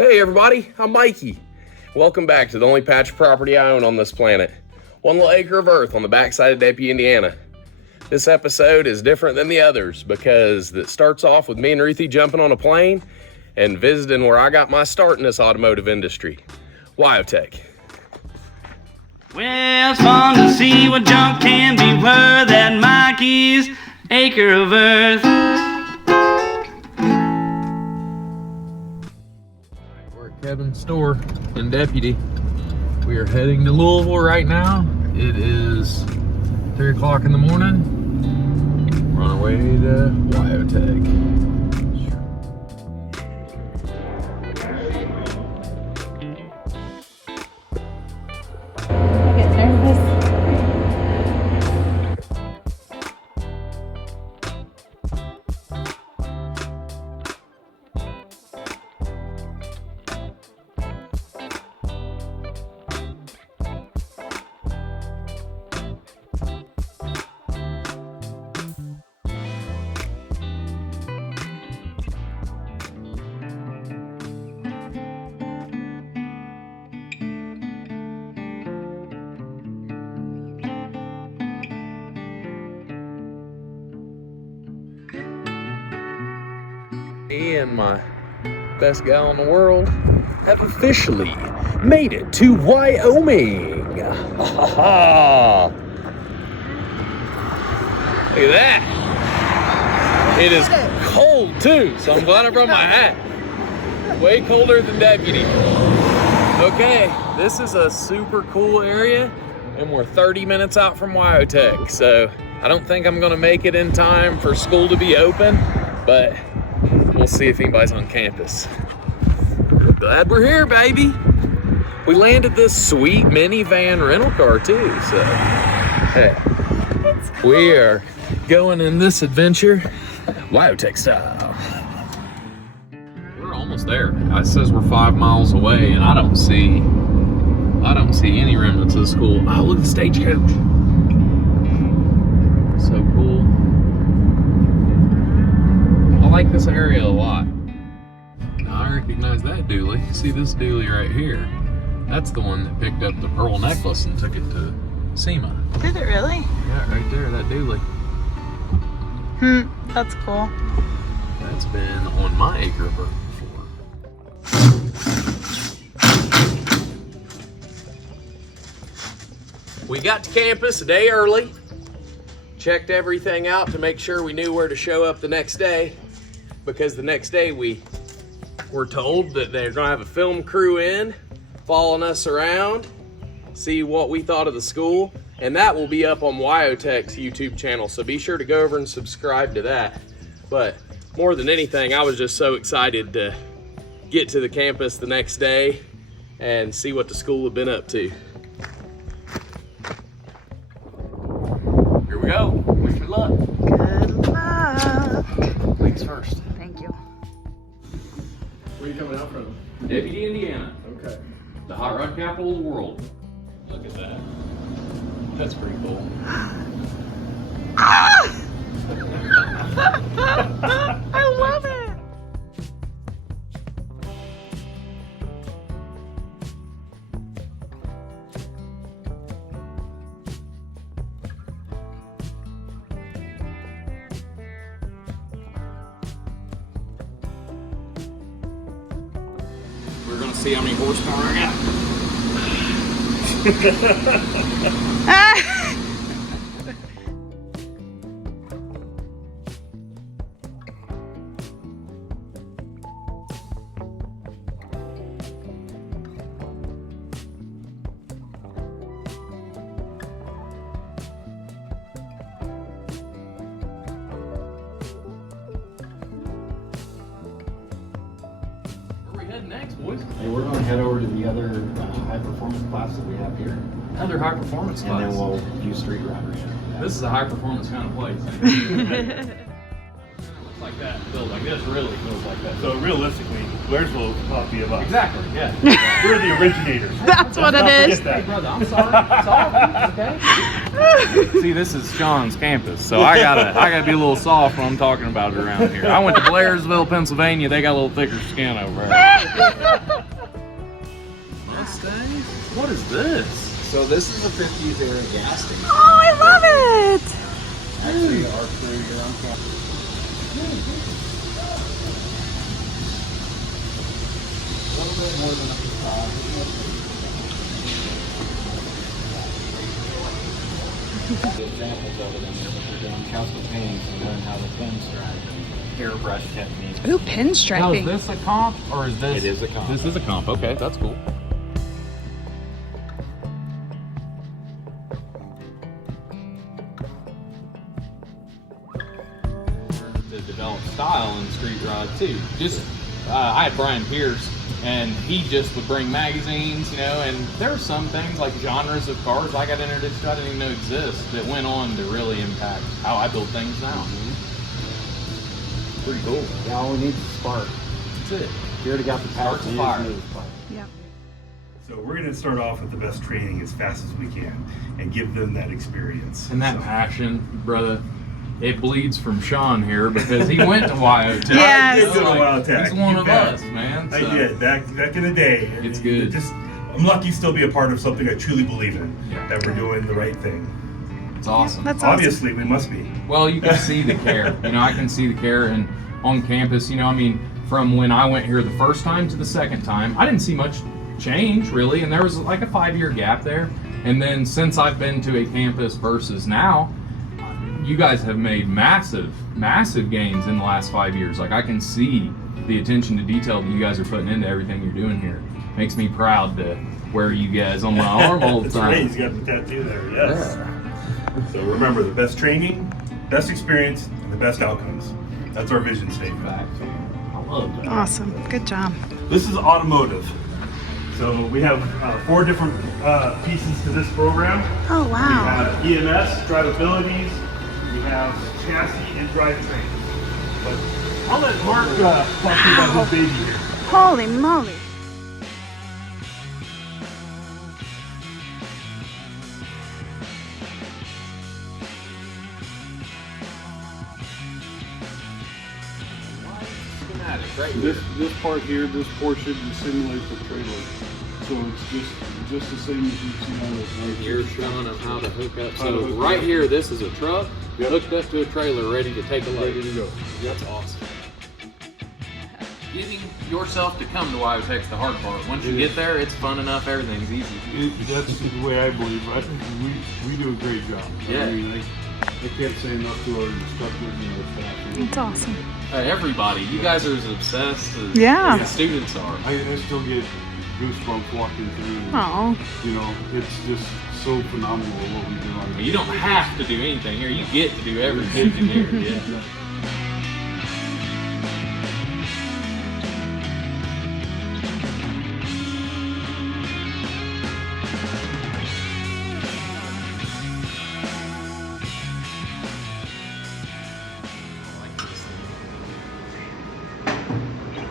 Hey everybody, I'm Mikey. Welcome back to the only patch of property I own on this planet. One little acre of earth on the backside of EP, Indiana. This episode is different than the others because it starts off with me and Ruthie jumping on a plane and visiting where I got my start in this automotive industry, WyoTech. Well, it's fun to see what junk can be worth at Mikey's Acre of Earth. We're at Kevin's store in Deputy. We are heading to Louisville right now. It is 3 o'clock in the morning. We're on our way to WyoTech. Me and my best gal in the world have officially made it to Wyoming. Ha ha ha! Look at that. It is cold too, so I'm glad I brought my hat. Way colder than Deputy. Okay, this is a super cool area and we're 30 minutes out from WyoTech, so I don't think I'm gonna make it in time for school to be open, but we'll see if anybody's on campus. Glad we're here, baby. We landed this sweet minivan rental car too, so hey, we are going in this adventure WyoTech style. We're almost there. It says we're 5 miles away, and I don't see any remnants of the school. Oh, look at the stagecoach. So cool. I like this area a lot. Now I recognize that dually. See this dually right here? That's the one that picked up the pearl necklace and took it to SEMA. Did it really? Yeah, right there, that dually. That's cool. That's been on my acre of earth before. We got to campus a day early. Checked everything out to make sure we knew where to show up the next day, because the next day we were told that they're gonna have a film crew in, following us around, see what we thought of the school, and that will be up on WyoTech's YouTube channel, so be sure to go over and subscribe to that. But more than anything, I was just so excited to get to the campus the next day and see what the school had been up to. Here we go. Wish you luck. Good luck. Ladies first. Thank you. Where are you coming out from? Deputy, Indiana. Okay. The hot rod capital of the world. Look at that. That's pretty cool. I love it. We're gonna see how many horsepower I got. Next, boys. Hey, we're going to head over to the other high performance class that we have here. Another high performance class. And then we'll do street riders. This is a high performance kind of place. Looks like that. feels like this really feels like that. So realistically, Blairsville is a copy of us. Exactly, yeah. We're the originators. That's what it Let's is. not Hey, forget brother, I'm sorry. Okay. See, this is Sean's campus, so I gotta be a little soft when I'm talking about it around here. I went to Blairsville, Pennsylvania. They got a little thicker skin over there. Mustangs? What is this? So this is a 50s era gas station. Oh, I love it. Actually, our crew here on campus. A little bit more than a the examples of it in there, but they're doing custom paintings and learn how to pinstripe and hairbrush techniques. Ooh, Now, is pinstriping. this a comp or is this? It is a comp. This is a comp. Okay, that's cool. To develop style in street rod too. Just I had Brian Pierce, and he just would bring magazines, you know, and there were some things like genres of cars I got introduced to I didn't even know exist that went on to really impact how I build things now. Pretty cool. Yeah, all we need is a spark. That's it. You already got the Spark's passion. a fire. Yep. So we're going to start off with the best training as fast as we can and give them that experience. And that So- passion, brother, it bleeds from Sean here because he went to WyoTech. Yes. I did go to Like, WyoTech. he's one You of bet. us, man. I so- did back in the day. And It's good. I'm lucky still to be a part of something I truly believe in. Yeah. That we're doing the right thing. It's awesome. That's awesome. Obviously, we must be. Well, you can see the care. You know, I can see the care, and on campus, you know, I mean, from when I went here the first time to the second time, I didn't see much change really, and there was like a 5-year gap there. And then since I've been to a campus versus now, you guys have made massive gains in the last 5 years. Like I can see the attention to detail that you guys are putting into everything you're doing here. Makes me proud to wear you guys on my arm all the That's right. time. He's got the tattoo there. Yes. So remember, the best training, best experience, and the best outcomes. That's our vision statement. Fact. I love that. Awesome. Good job. This is automotive. So we have 4 different pieces to this program. Oh, We wow. have EMS, drivabilities, we have chassis and drivetrain. But I'll let Mark talk to you about his baby here. Holy moly. Schematic, right This here. this part here, this portion simulates the trailer, so it's just the same as you've seen on the. You're showing them how to hook up. How to So hook right up. here, this is a truck Yep. hooked up to a trailer, ready to take a load. Ready to go. That's awesome. Getting yourself to come to WyoTech's the hard part. Once you It get is. there, it's fun enough. Everything's easy. That's the way I believe. I think we do a great job. Yeah. I mean, I can't say enough to our instructors and our staff. It's awesome. Everybody, you guys are as obsessed as, Yeah. as the students are. I still get goosebumps walking through. Oh. You know, it's just so phenomenal what we do on. You don't have to do anything here. You get to do everything in here. Yeah.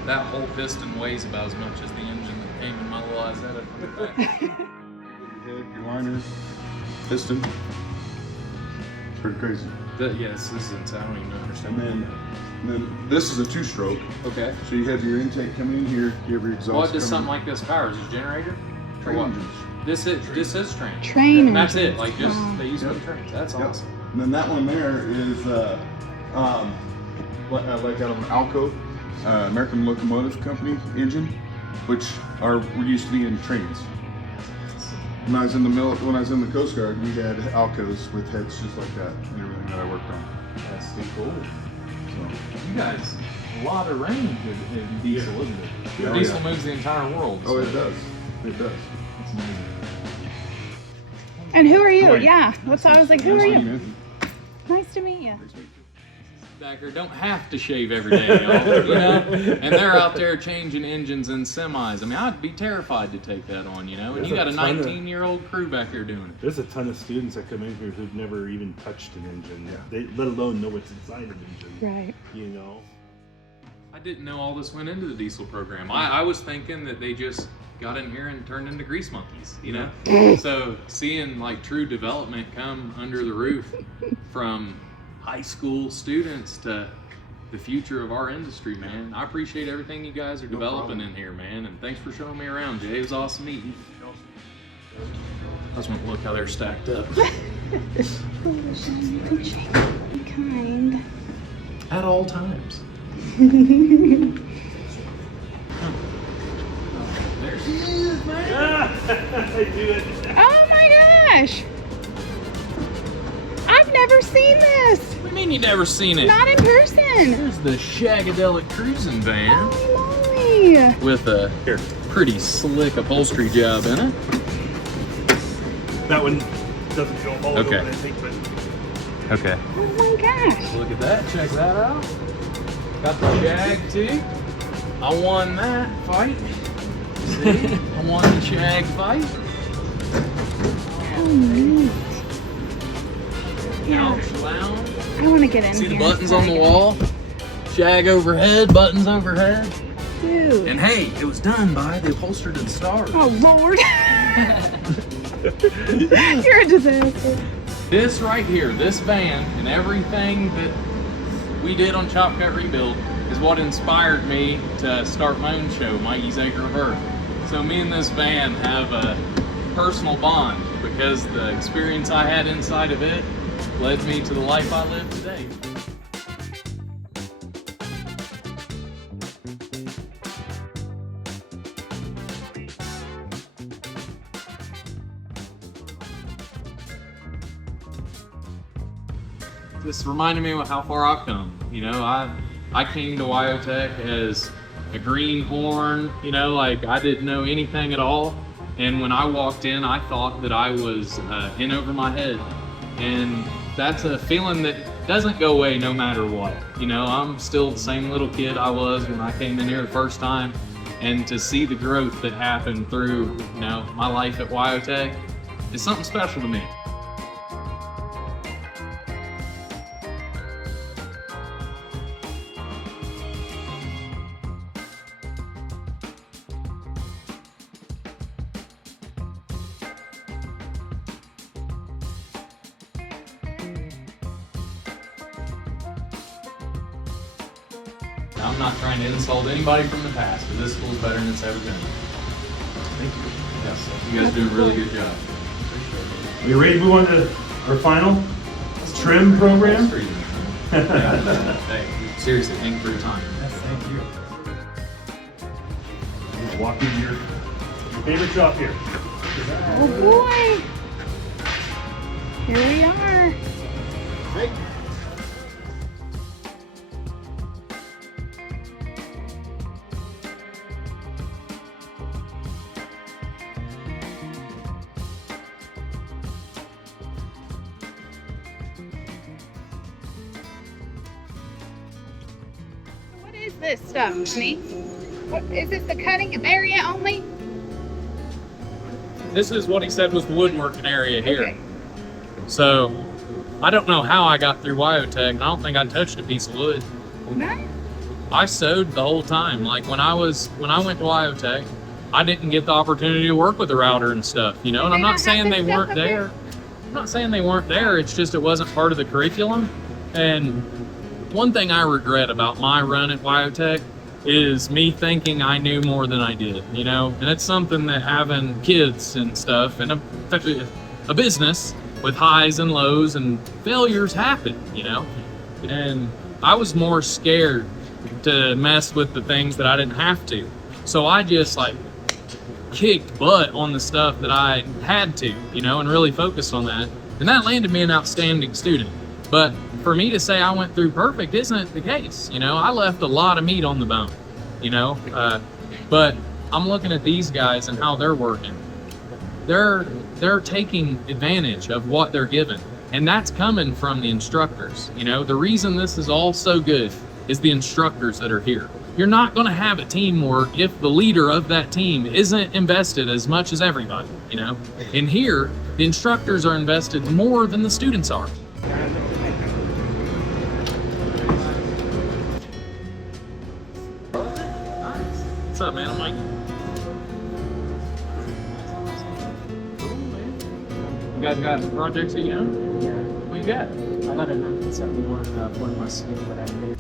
That whole piston weighs about as much as the engine that came in my little Isetta. Your head, your liner, piston. Pretty crazy. Yes, this is insane. I don't even understand. And then this is a 2-stroke. Okay. So you have your intake coming in here, you have your exhaust What does coming something like this power? Is it a generator? Train What? engines. This is train. Train That's it. engines. Like just Wow. they use it Yep. for trains. That's Yep. awesome. And then that one there is like out of an Alco, American Locomotive Company engine, which we used to be in trains. When I was in the Coast Guard, we had Alcos with heads just like that and everything that I worked on. That's too cool. So, You guys, a lot of range in diesel, isn't it? Yeah. Diesel Oh, yeah. moves the entire world. oh, so it does. It does. It's amazing. And who are you? How are you? Yeah. That's why I was like, who Nice are meeting you? you. Nice to meet you. Acre don't have to shave every day, y'all, you know? And they're out there changing engines and semis. I mean, I'd be terrified to take that on, you know? And you got a 19-year-old crew back here doing it. There's a ton of students that come in here who've never even touched an engine, let alone know what's inside an engine. Right. You know, I didn't know all this went into the diesel program. I was thinking that they just got in here and turned into grease monkeys, you know? So seeing like true development come under the roof from high school students to the future of our industry, man. I appreciate everything you guys are developing in here, man. And thanks for showing me around, Jay. It was awesome meeting you. I just want to look how they're stacked up. Kind. At all times. There she is, man. I do it. Oh my gosh! I've never seen this. What do you mean you never seen it? Not in person. Here's the Shagadelic cruising van Holy moly. with a pretty slick upholstery job in it. That one doesn't go all Okay. over, I think, but Okay. Oh my gosh. Look at that. Check that out. Got the Jag too. I won that fight. See? I won the Jag fight. How neat. Yeah. Couch lounge. I want to get in See here. the buttons on the wall? Jag overhead, buttons overhead. Dude. And hey, it was done by the Upholstered and Stars. Oh Lord. You're a disaster. This right here, this van, and everything that we did on Chop Cut Rebuild is what inspired me to start my own show, Mikey's Acre of Earth. So me and this van have a personal bond because the experience I had inside of it led me to the life I live today. This reminded me of how far I've come. You know, I came to WyoTech as a greenhorn, you know, like I didn't know anything at all. And when I walked in, I thought that I was in over my head. And that's a feeling that doesn't go away no matter what. You know, I'm still the same little kid I was when I came in here the first time. And to see the growth that happened through, you know, my life at WyoTech is something special to me. I'm not trying to insult anybody from the past, but this school's better than it's ever been. Thank you. Yes, you guys do a really good job. we ready to move on to our final trim program? Hey, seriously, thank you for your time. Thank you. Walk into your favorite shop here. Oh boy. Here we are. What is this stuff, honey? What is this, the cutting area only? This is what he said was the woodworking area here. Okay. So, I don't know how I got through WyoTech, and I don't think I touched a piece of wood. No? I sewed the whole time. Like when I went to WyoTech, I didn't get the opportunity to work with the router and stuff, you know, and I'm not saying they weren't there. I'm not saying they weren't there, it's just it wasn't part of the curriculum. And one thing I regret about my run at WyoTech is me thinking I knew more than I did, you know, and it's something that having kids and stuff and especially a business with highs and lows and failures happen, you know, and I was more scared to mess with the things that I didn't have to. So I just like kicked butt on the stuff that I had to, you know, and really focused on that. And that landed me an outstanding student. But for me to say I went through perfect isn't the case. You know, I left a lot of meat on the bone, you know, but I'm looking at these guys and how they're working. They're taking advantage of what they're given. And that's coming from the instructors. You know, the reason this is all so good is the instructors that are here. You're not going to have a teamwork if the leader of that team isn't invested as much as everybody, you know. And here, the instructors are invested more than the students are. What's up, man? I'm Mikey. Cool, man. You guys got projects that you own? Yeah. What you got? I got a 1971 Ford Mustang that I made.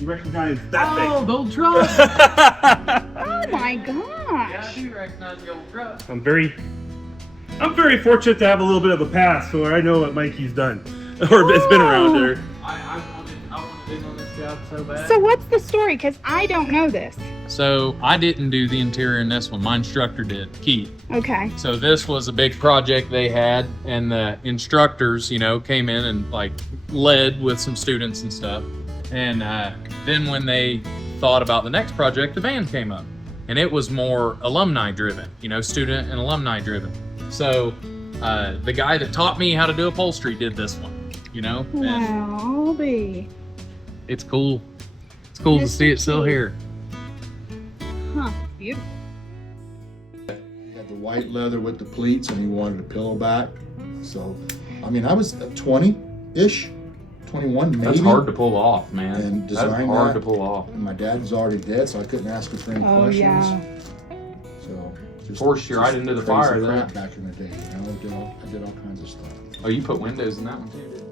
You recognize that Oh, thing? the old truck. Oh my gosh. do recognize the old truck. I'm very fortunate to have a little bit of a past where I know what Mikey's done, or it's been around there. I wanted in on this job so bad. So what's the story? Because I don't know this. So I didn't do the interior in this one. My instructor did, Keith. Okay. So this was a big project they had, and the instructors, you know, came in and like led with some students and stuff. And then when they thought about the next project, the van came up, and it was more alumni driven, you know, student and alumni driven. So the guy that taught me how to do upholstery did this one, you know. And Wow. it's cool. It's cool to It's see it so still cute. here. Huh. Beautiful. Had the white leather with the pleats, and he wanted a pillow back. So, I mean, I was 20-ish, 21 maybe. That's hard to pull off, man. And That's design hard that. to pull off. And my dad was already dead, so I couldn't ask him for any Oh, questions. yeah. So, just Forced you right into the crazy fire crap then. back in the day. You know, I did all kinds of stuff. Oh, you put windows in that one too, didn't you?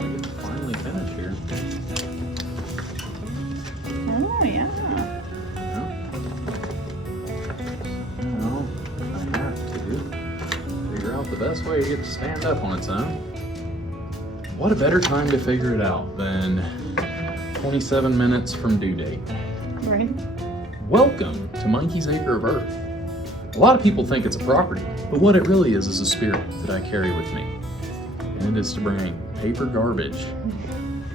I get to finally finish here. Oh, yeah. Well, I have to figure out the best way to get to stand up on its own. What a better time to figure it out than 27 minutes from due date. Right. Welcome to Mikey's Acre of Earth. A lot of people think it's a property, but what it really is a spirit that I carry with me. And it is to bring paper garbage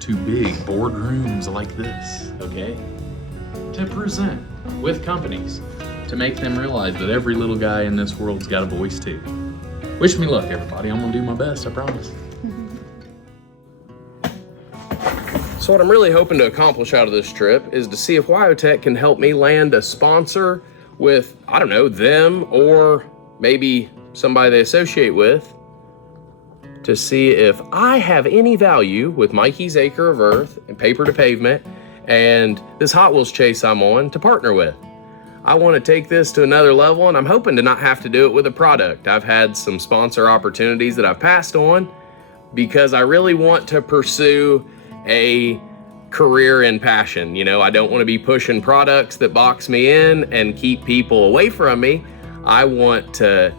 to big boardrooms like this, okay? To present with companies, to make them realize that every little guy in this world's got a voice too. Wish me luck, everybody. I'm gonna do my best, I promise. So what I'm really hoping to accomplish out of this trip is to see if WyoTech can help me land a sponsor with, I don't know, them or maybe somebody they associate with, to see if I have any value with Mikey's Acre of Earth and Paper to Pavement and this Hot Wheels chase I'm on to partner with. I want to take this to another level, and I'm hoping to not have to do it with a product. I've had some sponsor opportunities that I've passed on because I really want to pursue a career in passion. You know, I don't want to be pushing products that box me in and keep people away from me. I want to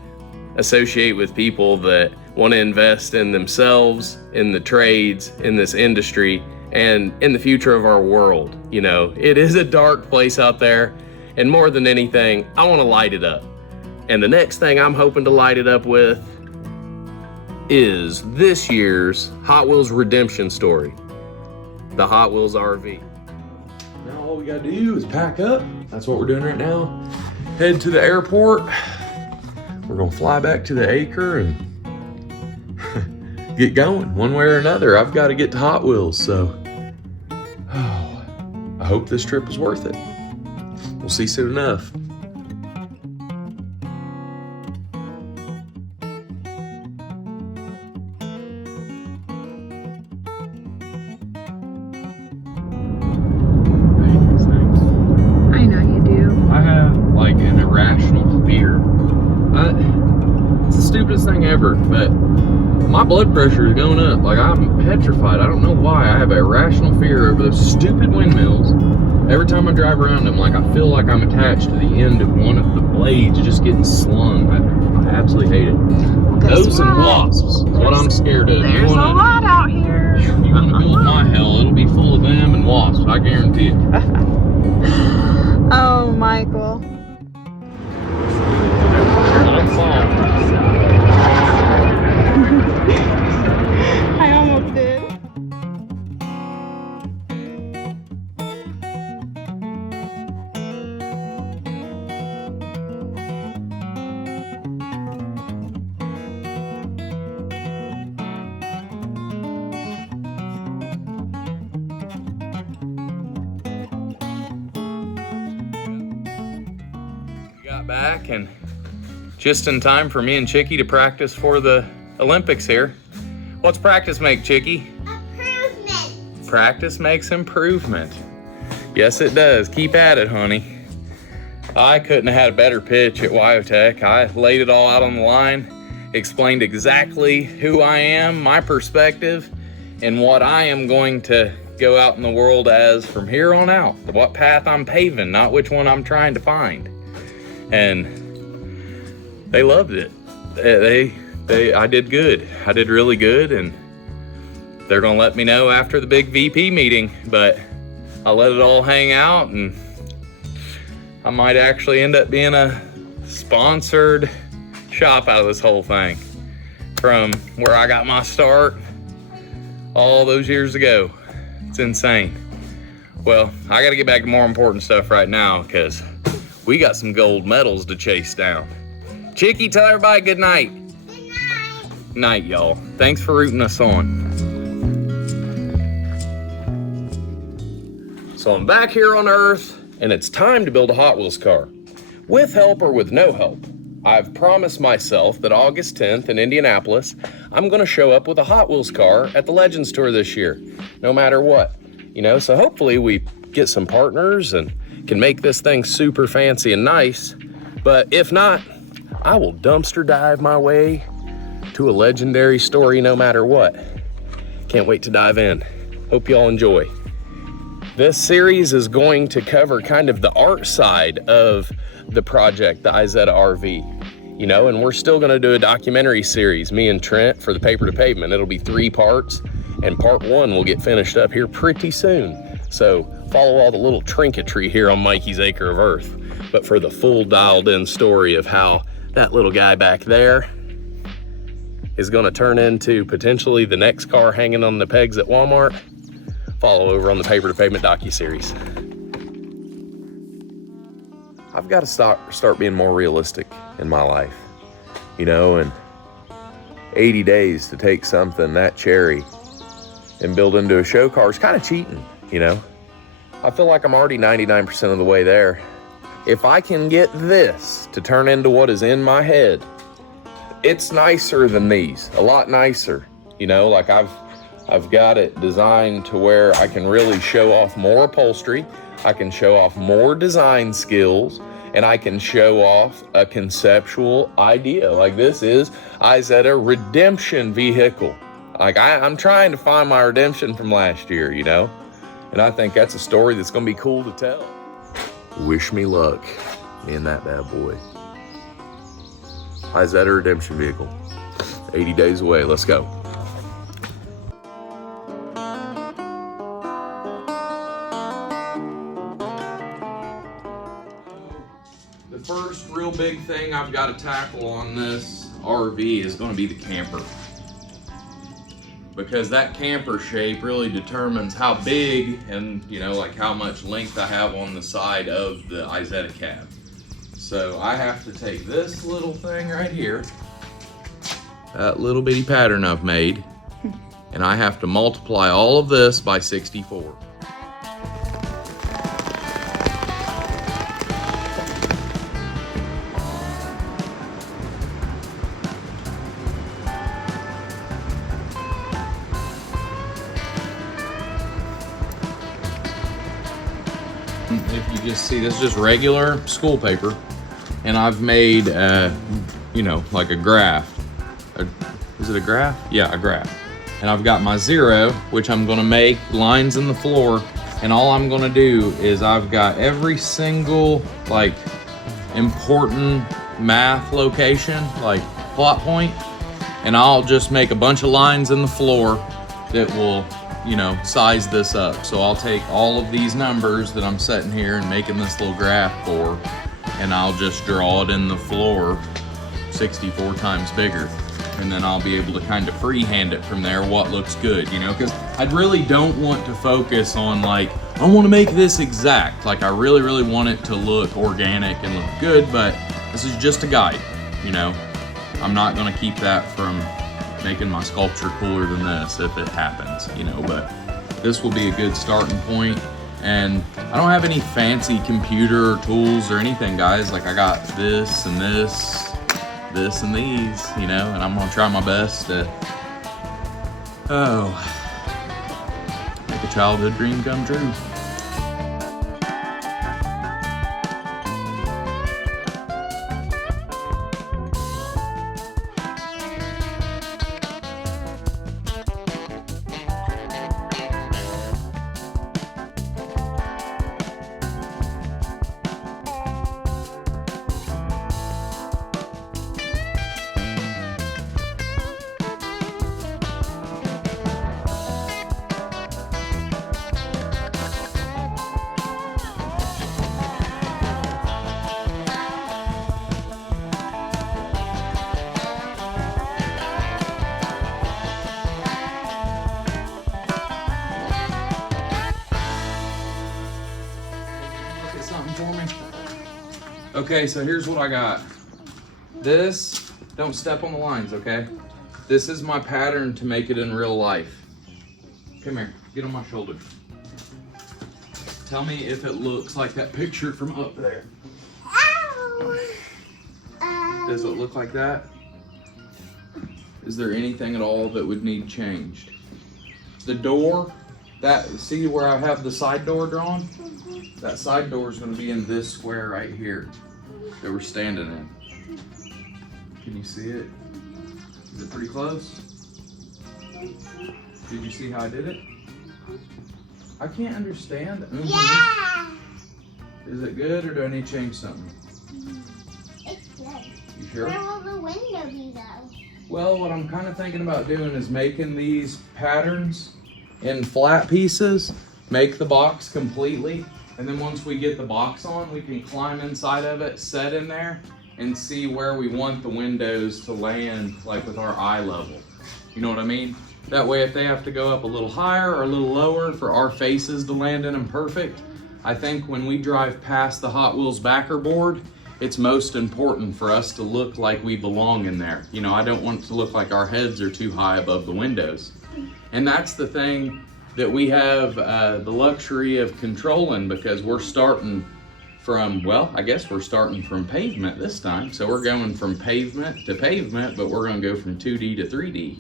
associate with people that want to invest in themselves, in the trades, in this industry, and in the future of our world. You know, it is a dark place out there, and more than anything, I want to light it up. And the next thing I'm hoping to light it up with is this year's Hot Wheels redemption story, the Hot Wheels RV. Now all we gotta do is pack up. That's what we're doing right now. Head to the airport. We're gonna fly back to the Acre and get going one way or another. I've got to get to Hot Wheels, so I hope this trip was worth it. We'll see soon enough. I know you do. I have like an irrational fear. It's the stupidest thing ever, but my blood pressure is going up. Like, I'm petrified. I don't know why. I have an irrational fear over those stupid windmills. Every time I drive around them, like, I feel like I'm attached to the end of one of the blades just getting slung. I absolutely hate it. Those and wasps is what I'm scared of. There's a lot out here. You want to build my hell, it'll be full of them and wasps. I guarantee it. Oh, Michael. I almost did. got back, and just in time for me and Chicky to practice for the Olympics here. What's practice make, Chicky? Improvement. Practice makes improvement. Yes, it does. Keep at it, honey. I couldn't have had a better pitch at WyoTech. I laid it all out on the line, explained exactly who I am, my perspective, and what I am going to go out in the world as from here on out. What path I'm paving, not which one I'm trying to find. And they loved it. I did good. I did really good, and they're gonna let me know after the big VP meeting, but I let it all hang out, and I might actually end up being a sponsored shop out of this whole thing from where I got my start all those years ago. It's insane. Well, I gotta get back to more important stuff right now because we got some gold medals to chase down. Chicky, tell everybody good night. Good night. Night, y'all. Thanks for rooting us on. So I'm back here on Earth, and it's time to build a Hot Wheels car. With help or with no help, I've promised myself that August 10th in Indianapolis, I'm gonna show up with a Hot Wheels car at the Legends Tour this year, no matter what. You know, so hopefully we get some partners and can make this thing super fancy and nice. But if not, I will dumpster dive my way to a legendary story no matter what. Can't wait to dive in. Hope y'all enjoy. This series is going to cover kind of the art side of the project, the Isetta RV, you know, and we're still gonna do a documentary series, me and Trent, for the Paper to Pavement. It'll be 3 parts, and part 1 will get finished up here pretty soon. So follow all the little trinketry here on Mikey's Acre of Earth. But for the full dialed in story of how that little guy back there is gonna turn into potentially the next car hanging on the pegs at Walmart, follow over on the Paper to Pavement docuseries. I've got to start being more realistic in my life, you know, and 80 days to take something that cherry and build into a show car is kind of cheating, you know. I feel like I'm already 99% of the way there. If I can get this to turn into what is in my head, it's nicer than these, a lot nicer, you know, like I've got it designed to where I can really show off more upholstery, I can show off more design skills, and I can show off a conceptual idea. Like this is Isetta redemption vehicle. Like I'm trying to find my redemption from last year, you know? And I think that's a story that's gonna be cool to tell. Wish me luck in that bad boy. Isetta redemption vehicle. 80 days away, let's go. The first real big thing I've got to tackle on this RV is going to be the camper. Because that camper shape really determines how big and, you know, like how much length I have on the side of the Isetta cab. So I have to take this little thing right here, that little bitty pattern I've made, and I have to multiply all of this by 64. If you just see, this is just regular school paper, and I've made, you know, like a graph. Is it a graph? Yeah, a graph. And I've got my 0, which I'm gonna make lines in the floor, and all I'm gonna do is I've got every single, like, important math location, like plot point, and I'll just make a bunch of lines in the floor that will, you know, size this up. So I'll take all of these numbers that I'm setting here and making this little graph for, and I'll just draw it in the floor 64 times bigger. And then I'll be able to kind of freehand it from there, what looks good, you know, because I really don't want to focus on like, I want to make this exact. Like I really, really want it to look organic and look good, but this is just a guide, you know. I'm not going to keep that from making my sculpture cooler than this if it happens, you know, but this will be a good starting point. And I don't have any fancy computer tools or anything, guys. Like I got this and this and these, you know, and I'm gonna try my best to, make a childhood dream come true. Okay, so here's what I got. This, don't step on the lines, okay? This is my pattern to make it in real life. Come here, get on my shoulder. Tell me if it looks like that picture from up there. Does it look like that? Is there anything at all that would need changed? The door, that, see where I have the side door drawn? That side door is going to be in this square right here that we're standing in. Can you see it? Is it pretty close? Did you see how I did it? I can't understand. Yeah. Is it good or do I need to change something? It's good. You sure? Where will the window be though? Well, what I'm kind of thinking about doing is making these patterns in flat pieces, make the box completely, and then once we get the box on, we can climb inside of it, set in there, and see where we want the windows to land, like with our eye level. You know what I mean? That way, if they have to go up a little higher or a little lower for our faces to land in them perfect, I think when we drive past the Hot Wheels backer board, it's most important for us to look like we belong in there. You know, I don't want it to look like our heads are too high above the windows. And that's the thing that we have the luxury of controlling, because we're starting from, well, I guess we're starting from pavement this time. So we're going from pavement to pavement, but we're gonna go from 2D to 3D.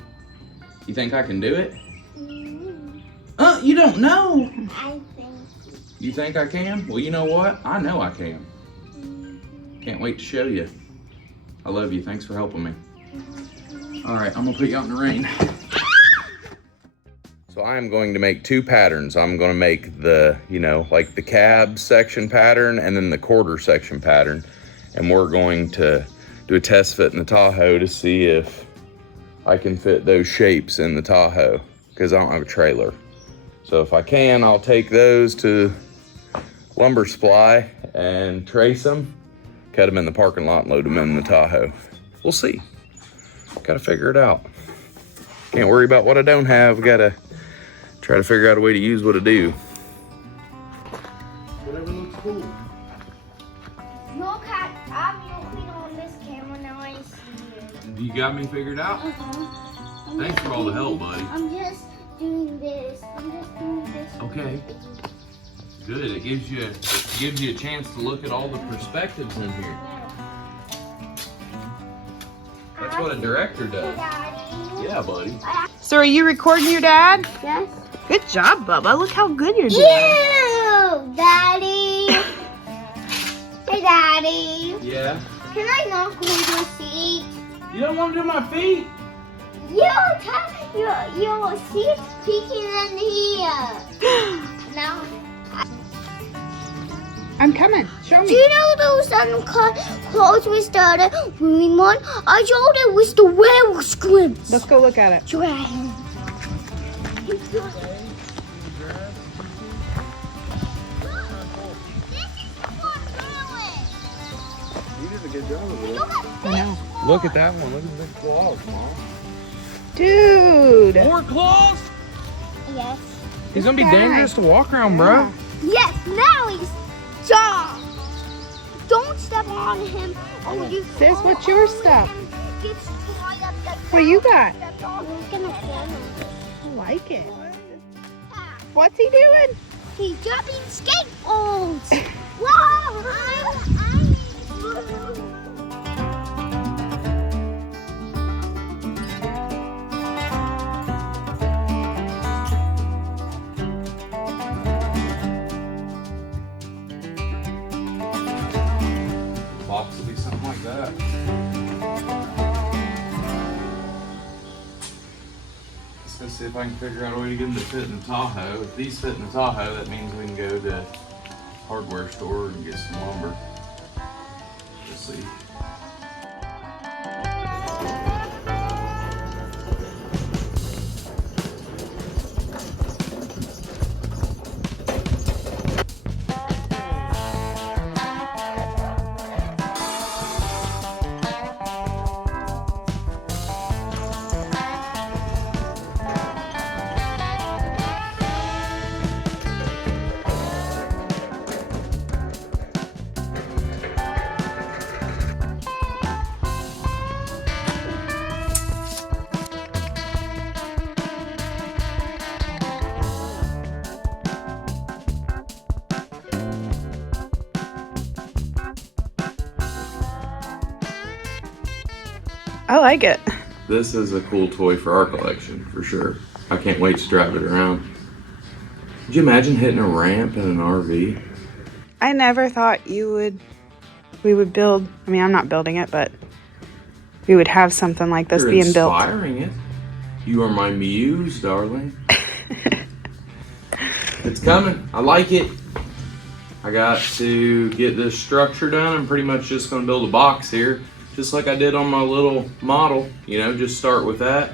You think I can do it? You don't know? I think. You think I can? Well, you know what? I know I can. Can't wait to show you. I love you. Thanks for helping me. All right, I'm gonna put you out in the rain. So I'm going to make two patterns. I'm going to make the, you know, like the cab section pattern and then the quarter section pattern. And we're going to do a test fit in the Tahoe to see if I can fit those shapes in the Tahoe, because I don't have a trailer. So if I can, I'll take those to Lumber Supply and trace them, cut them in the parking lot and load them in the Tahoe. We'll see. Gotta figure it out. Can't worry about what I don't have. Gotta try to figure out a way to use what I do. Whatever looks cool. Look at, I'm looking on this camera now. I see you. You got me figured out? Thanks for all the help, buddy. I'm just doing this. Okay. Good. It gives you a chance to look at all the perspectives in here. That's what a director does. Daddy. Yeah, buddy. So are you recording your dad? Yes. Good job, Bubba. Look how good you're doing. Ew, Daddy. Hey, Daddy. Yeah. Can I knock on your seat? You don't want to do my feet? Your seat's peeking in here. Now. I'm coming. Show Do me. you know those clothes we started wearing on? I thought it was the werewolf scripts. Let's go look at it. Dragon. You did a good job of it. I know. Look at that one. Look at the claws, Mom. Dude. More claws? Yes. He's gonna be dangerous to walk around, bro. Yes, now he's John. Don't step on him. Oh, you. Sis, what's your stuff? Gets right up the What you got? He's gonna kill him. I like it. What's he doing? He's jumping skateboards. Wow! Box will be something like that. Let's see if I can figure out a way to get them to fit in the Tahoe. If these fit in the Tahoe, that means we can go to a hardware store and get some lumber. Let's see. I like it. This is a cool toy for our collection, for sure. I can't wait to drive it around. Could you imagine hitting a ramp in an RV? I never thought we would build, I mean, I'm not building it, but we would have something like this You're being built. inspiring it. You are my muse, darling. It's coming. I like it. I got to get this structure done. I'm pretty much just gonna build a box here, just like I did on my little model. You know, just start with that.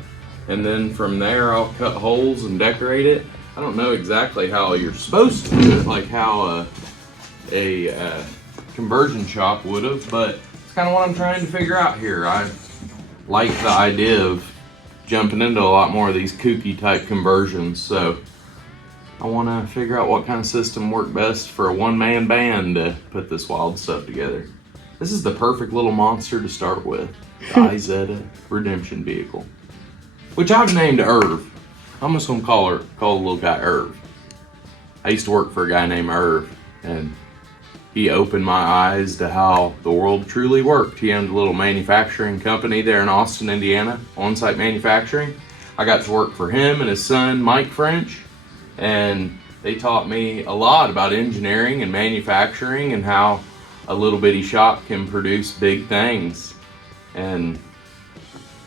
And then from there, I'll cut holes and decorate it. I don't know exactly how you're supposed to do it, like how a conversion shop would have, but it's kind of what I'm trying to figure out here. I like the idea of jumping into a lot more of these kooky type conversions, so I want to figure out what kind of system worked best for a one-man band to put this wild stuff together. This is the perfect little monster to start with, the Isetta redemption vehicle, which I've named Irv. I'm just gonna call the little guy Irv. I used to work for a guy named Irv, and he opened my eyes to how the world truly worked. He owned a little manufacturing company there in Austin, Indiana, on-site manufacturing. I got to work for him and his son, Mike French, and they taught me a lot about engineering and manufacturing and how a little bitty shop can produce big things. And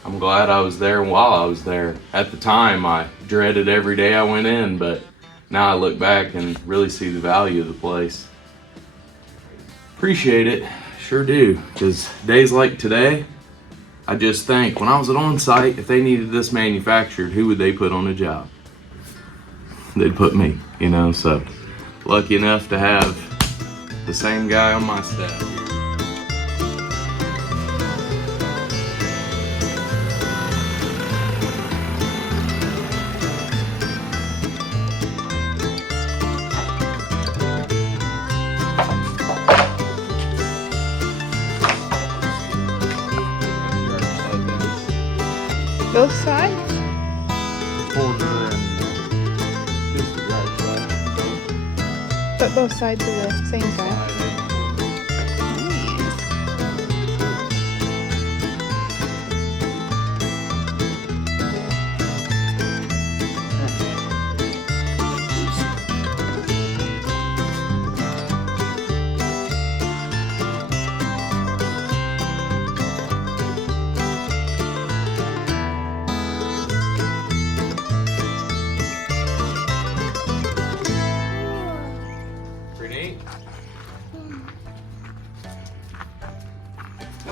I'm glad I was there while I was there. At the time, I dreaded every day I went in, but now I look back and really see the value of the place. Appreciate it, sure do, because days like today, I just think, when I was at on-site, if they needed this manufactured, who would they put on the job? They'd put me, you know, so lucky enough to have the same guy on my staff. Both sides? Quarter and just the right side. But both sides are the same size. Nice.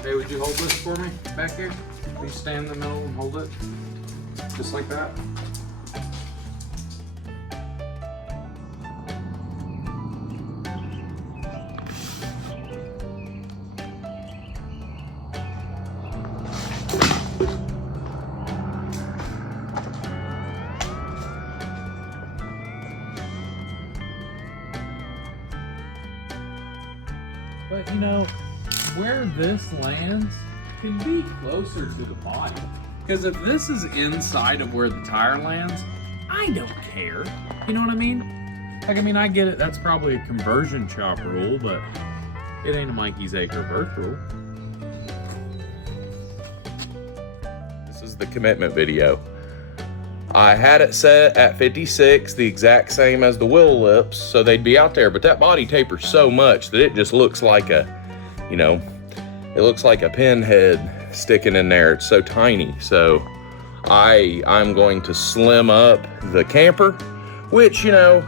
Hey, would you hold this for me back here? Will you stand in the middle and hold it? Just like that? But you know, where this lands can be closer to the body. Because if this is inside of where the tire lands, I don't care. You know what I mean? Like, I mean, I get it. That's probably a conversion shop rule, but it ain't a Mikey's Acre birth rule. This is the commitment video. I had it set at 56, the exact same as the willow lips, so they'd be out there, but that body tapers so much that it just looks like a, you know, it looks like a pinhead sticking in there. It's so tiny. So I'm going to slim up the camper, which, you know,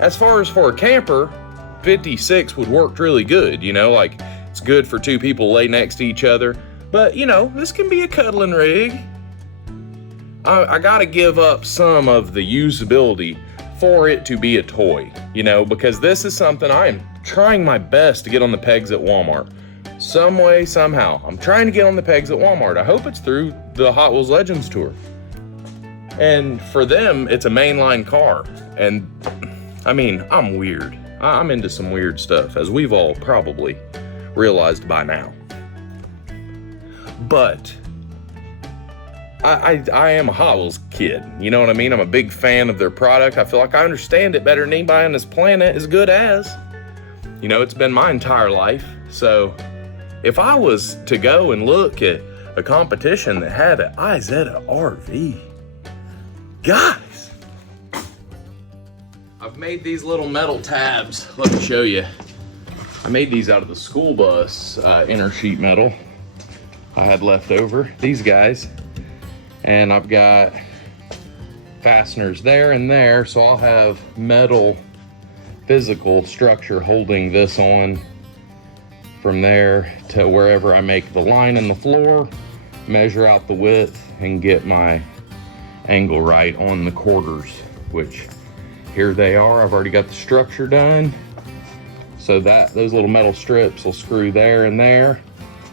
as far as for a camper, 56 would work really good, you know, like it's good for two people lay next to each other, but you know, this can be a cuddling rig. I gotta give up some of the usability for it to be a toy, you know, because this is something I am trying my best to get on the pegs at Walmart. Some way, somehow. I'm trying to get on the pegs at Walmart. I hope it's through the Hot Wheels Legends tour. And for them, it's a mainline car. And I mean, I'm weird. I'm into some weird stuff, as we've all probably realized by now. But I am a Hot Wheels kid, you know what I mean? I'm a big fan of their product. I feel like I understand it better than anybody on this planet, as good as. You know, it's been my entire life. So if I was to go and look at a competition that had an Isetta RV, guys, I've made these little metal tabs. Let me show you. I made these out of the school bus inner sheet metal I had left over, these guys. And I've got fasteners there and there, so I'll have metal physical structure holding this on from there to wherever I make the line in the floor, measure out the width, and get my angle right on the quarters, which here they are. I've already got the structure done. So that those little metal strips will screw there and there.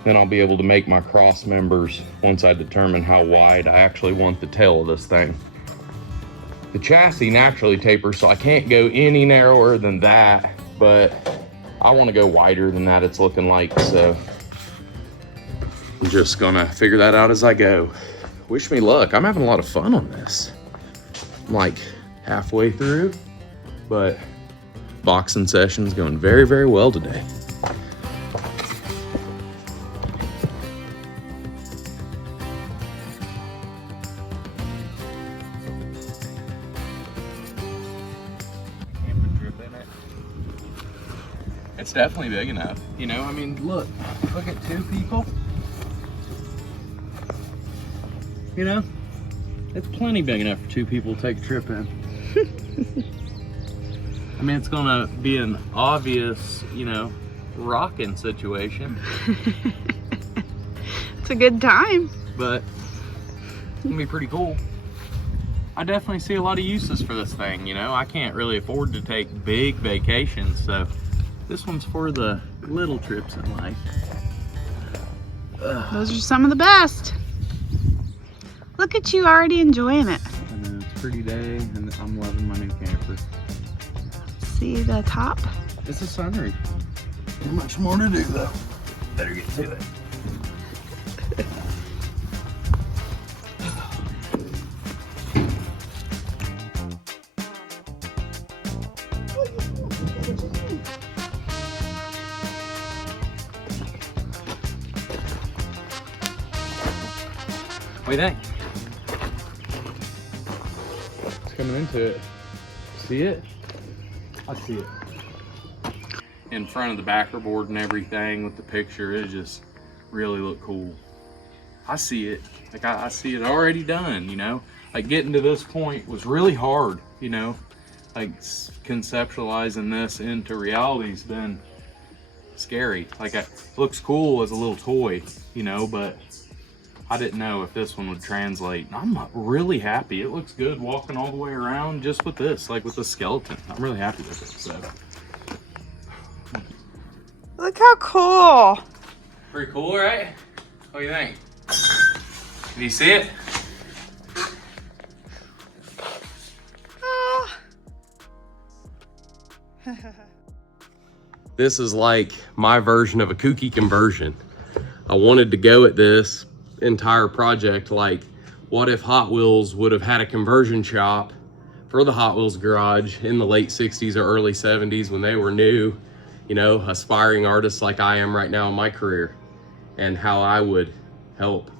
Then I'll be able to make my cross members once I determine how wide I actually want the tail of this thing. The chassis naturally tapers, so I can't go any narrower than that, but I want to go wider than that, it's looking like, so I'm just gonna figure that out as I go. Wish me luck. I'm having a lot of fun on this. I'm like halfway through, but boxing session's going very, very well today. It's definitely big enough, you know. I mean, look at two people. You know, it's plenty big enough for two people to take a trip in. I mean, it's gonna be an obvious, you know, rocking situation. It's a good time. But it's gonna be pretty cool. I definitely see a lot of uses for this thing, you know. I can't really afford to take big vacations, so this one's for the little trips in life. Those are some of the best. Look at you already enjoying it. I know, it's a pretty day, and I'm loving my new camper. See the top? It's a sunroof. Not much more to do, though. Better get to it. What do you think? It's coming into it. See it? I see it. In front of the backer board and everything with the picture, it just really looked cool. I see it. Like I see it already done, you know? Like getting to this point was really hard, you know? Like conceptualizing this into reality's been scary. Like it looks cool as a little toy, you know, but I didn't know if this one would translate. I'm really happy. It looks good walking all the way around just with this, like with the skeleton. I'm really happy with it, so. Look how cool. Pretty cool, right? What do you think? Can you see it? This is like my version of a kooky conversion. I wanted to go at this entire project like, what if Hot Wheels would have had a conversion shop for the Hot Wheels garage in the late 60s or early 70s when they were new, you know, aspiring artists like I am right now in my career, and how I would help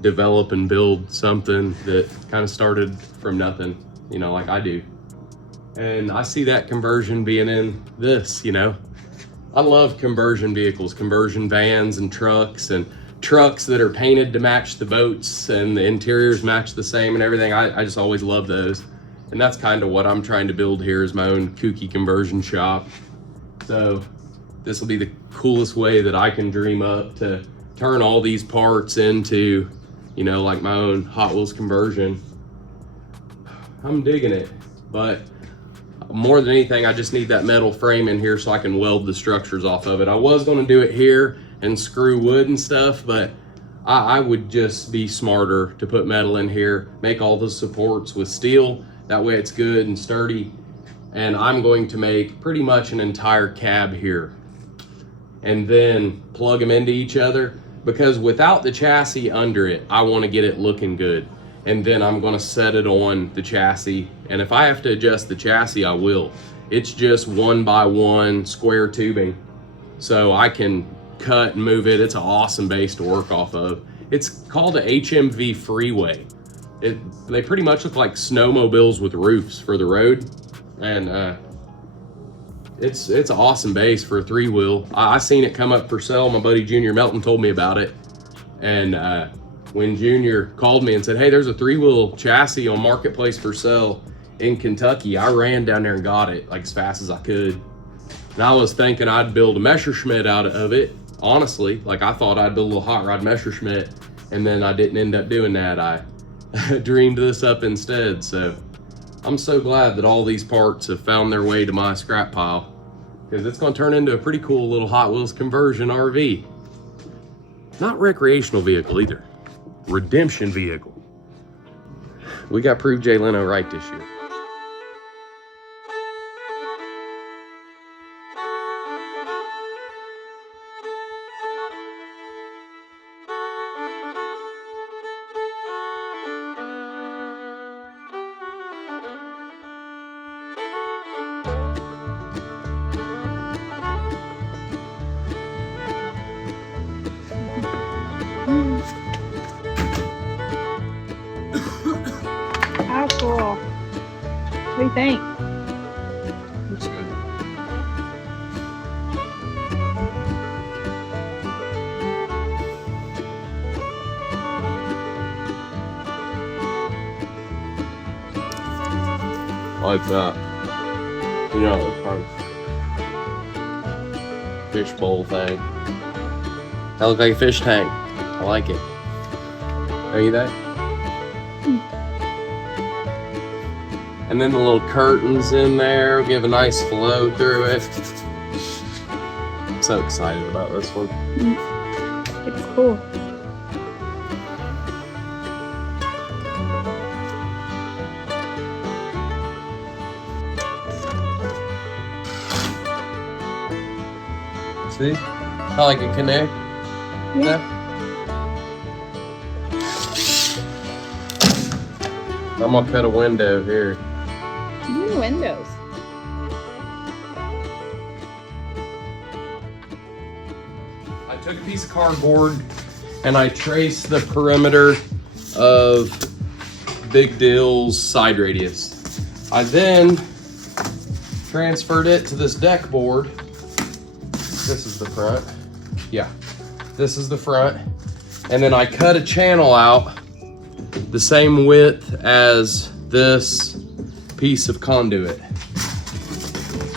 develop and build something that kind of started from nothing, you know, like I do. And I see that conversion being in this, you know. I love conversion vehicles, conversion vans and trucks that are painted to match the boats and the interiors match the same and everything. I just always love those. And that's kind of what I'm trying to build here, is my own kooky conversion shop. So this will be the coolest way that I can dream up to turn all these parts into, you know, like my own Hot Wheels conversion. I'm digging it, but more than anything, I just need that metal frame in here so I can weld the structures off of it. I was gonna do it here and screw wood and stuff, but I would just be smarter to put metal in here, make all the supports with steel. That way it's good and sturdy. And I'm going to make pretty much an entire cab here and then plug them into each other, because without the chassis under it, I want to get it looking good. And then I'm going to set it on the chassis. And if I have to adjust the chassis, I will. It's just 1x1 square tubing, so I can cut and move it. It's an awesome base to work off of. It's called a HMV Freeway. They pretty much look like snowmobiles with roofs for the road. And it's an awesome base for a 3-wheel. I seen it come up for sale. My buddy Junior Melton told me about it. And when Junior called me and said, hey, there's a 3-wheel chassis on Marketplace for sale in Kentucky, I ran down there and got it like as fast as I could. And I was thinking I'd build a Messerschmitt out of it. Honestly, like I thought I'd build a little hot rod Messerschmitt, and then I didn't end up doing that. I dreamed this up instead. So I'm so glad that all these parts have found their way to my scrap pile, because it's going to turn into a pretty cool little Hot Wheels conversion RV. Not recreational vehicle either. Redemption vehicle. We got proved Jay Leno right this year. How cool. What do you think? Looks good. Like that. You know, fish bowl thing. That looks like a fish tank. I like it. Don't you think? And then the little curtains in there give a nice flow through it. I'm so excited about this one. It's cool. See? How like it connect? Yeah. I'm gonna cut a window here. New windows. I took a piece of cardboard and I traced the perimeter of Big Deal's side radius. I then transferred it to this deck board. This is the front. Yeah, this is the front. And then I cut a channel out the same width as this piece of conduit.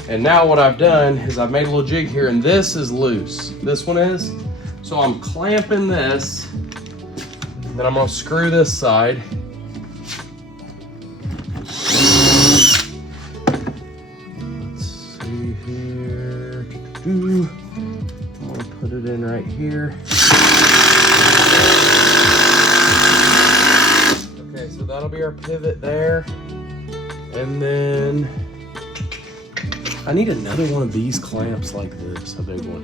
And now what I've done is I've made a little jig here, and this is loose. This one is. So I'm clamping this, then I'm gonna screw this side. Let's see here. I'm gonna put it in right here. Okay, so that'll be our pivot there. And then I need another one of these clamps like this, a big one.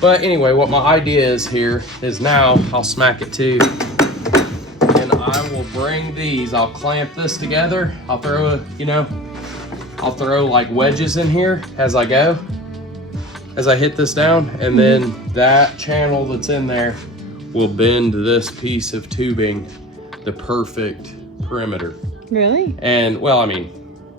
But anyway, what my idea is here is now I'll smack it too, and I will bring these, I'll clamp this together. I'll throw I'll throw like wedges in here as I go, as I hit this down, and then that channel that's in there will bend this piece of tubing the perfect perimeter. Really? And well, I mean,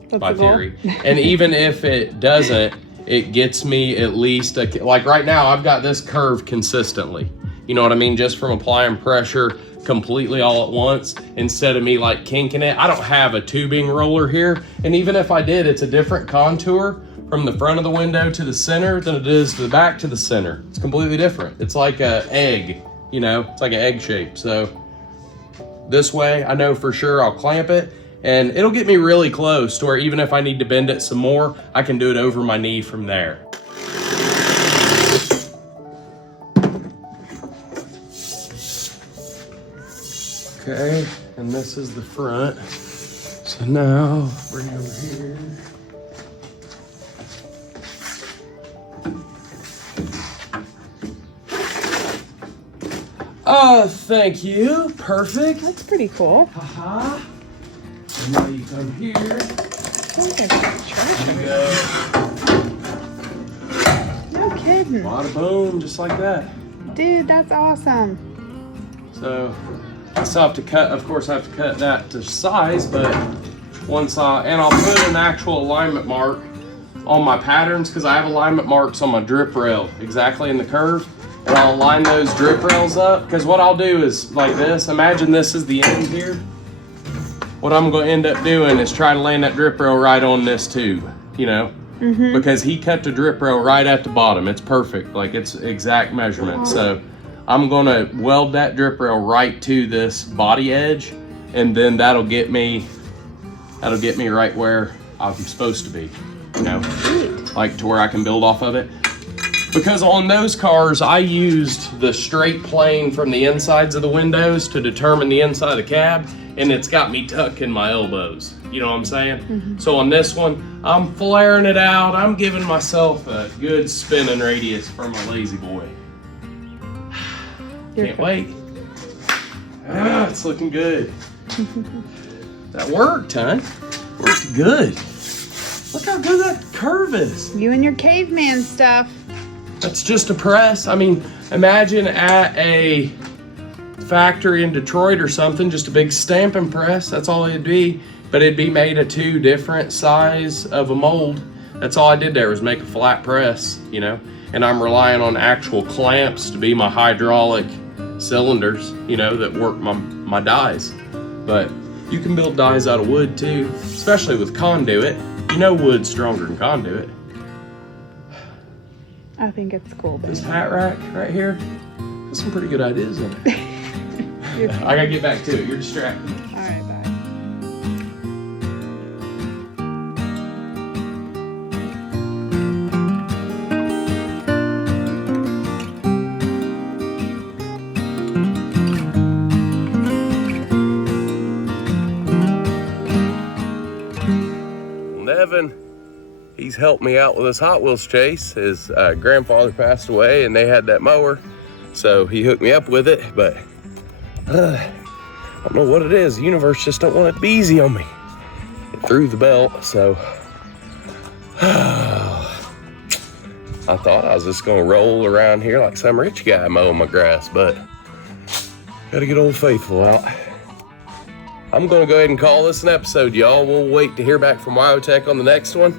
That's by the goal. theory. And even if it doesn't, it gets me at least, like right now, I've got this curve consistently. You know what I mean? Just from applying pressure completely all at once, instead of me like kinking it. I don't have a tubing roller here. And even if I did, it's a different contour from the front of the window to the center than it is to the back to the center. It's completely different. It's like an egg, you know, it's like an egg shape. So this way, I know for sure I'll clamp it, and it'll get me really close to where even if I need to bend it some more, I can do it over my knee from there. Okay, and this is the front. So now, bring it over here. Thank you. Perfect. That's pretty cool. Haha. And now you come here. Sounds like trash There over you there. go. No kidding. Bada boom, just like that. Dude, that's awesome. So I still have to cut, of course I have to cut that to size, but once and I'll put an actual alignment mark on my patterns, because I have alignment marks on my drip rail exactly in the curve. And I'll line those drip rails up, because what I'll do is like this. Imagine this is the end here. What I'm going to end up doing is try to land that drip rail right on this tube, you know, because he cut the drip rail right at the bottom. It's perfect, like it's exact measurement. So I'm going to weld that drip rail right to this body edge, and then that'll get me right where I'm supposed to be, you know, like to where I can build off of it. Because on those cars, I used the straight plane from the insides of the windows to determine the inside of the cab, and it's got me tucking my elbows. You know what I'm saying? So on this one, I'm flaring it out. I'm giving myself a good spinning radius for my lazy boy. Can't wait. It's looking good. That worked, huh? Worked good. Look how good that curve is. You and your caveman stuff. That's just a press. I mean, imagine at a factory in Detroit or something, just a big stamping press. That's all it'd be. But it'd be made of 2 different size of a mold. That's all I did there was make a flat press, you know. And I'm relying on actual clamps to be my hydraulic cylinders, you know, that work my dies. But you can build dies out of wood too, especially with conduit. You know wood's stronger than conduit. I think it's cool. This hat rack right here has some pretty good ideas in it. I gotta get back to it. You're distracting me. All right, bye. 11, he's helped me out with this Hot Wheels chase. His grandfather passed away and they had that mower, so he hooked me up with it, but I don't know what it is. The universe just don't want it to be easy on me. It threw the belt, so I thought I was just gonna roll around here like some rich guy mowing my grass, but gotta get Old Faithful out. I'm gonna go ahead and call this an episode, y'all. We'll wait to hear back from WyoTech on the next one.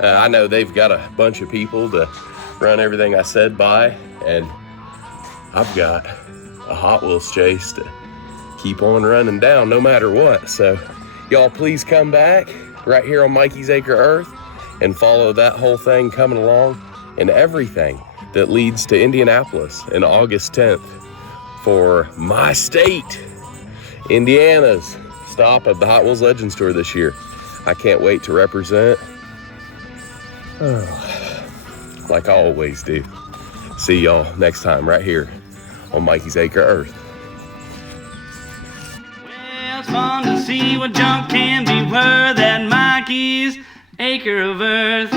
I know they've got a bunch of people to run everything I said by, and I've got a Hot Wheels chase to keep on running down no matter what. So y'all please come back right here on Mikey's Acre Earth and follow that whole thing coming along and everything that leads to Indianapolis in August 10th for my state, Indiana's stop of the Hot Wheels Legends Tour this year. I can't wait to represent, like I always do. See y'all next time right here on Mikey's Acre Earth. Well, it's fun to see what junk can be worth at Mikey's Acre of Earth.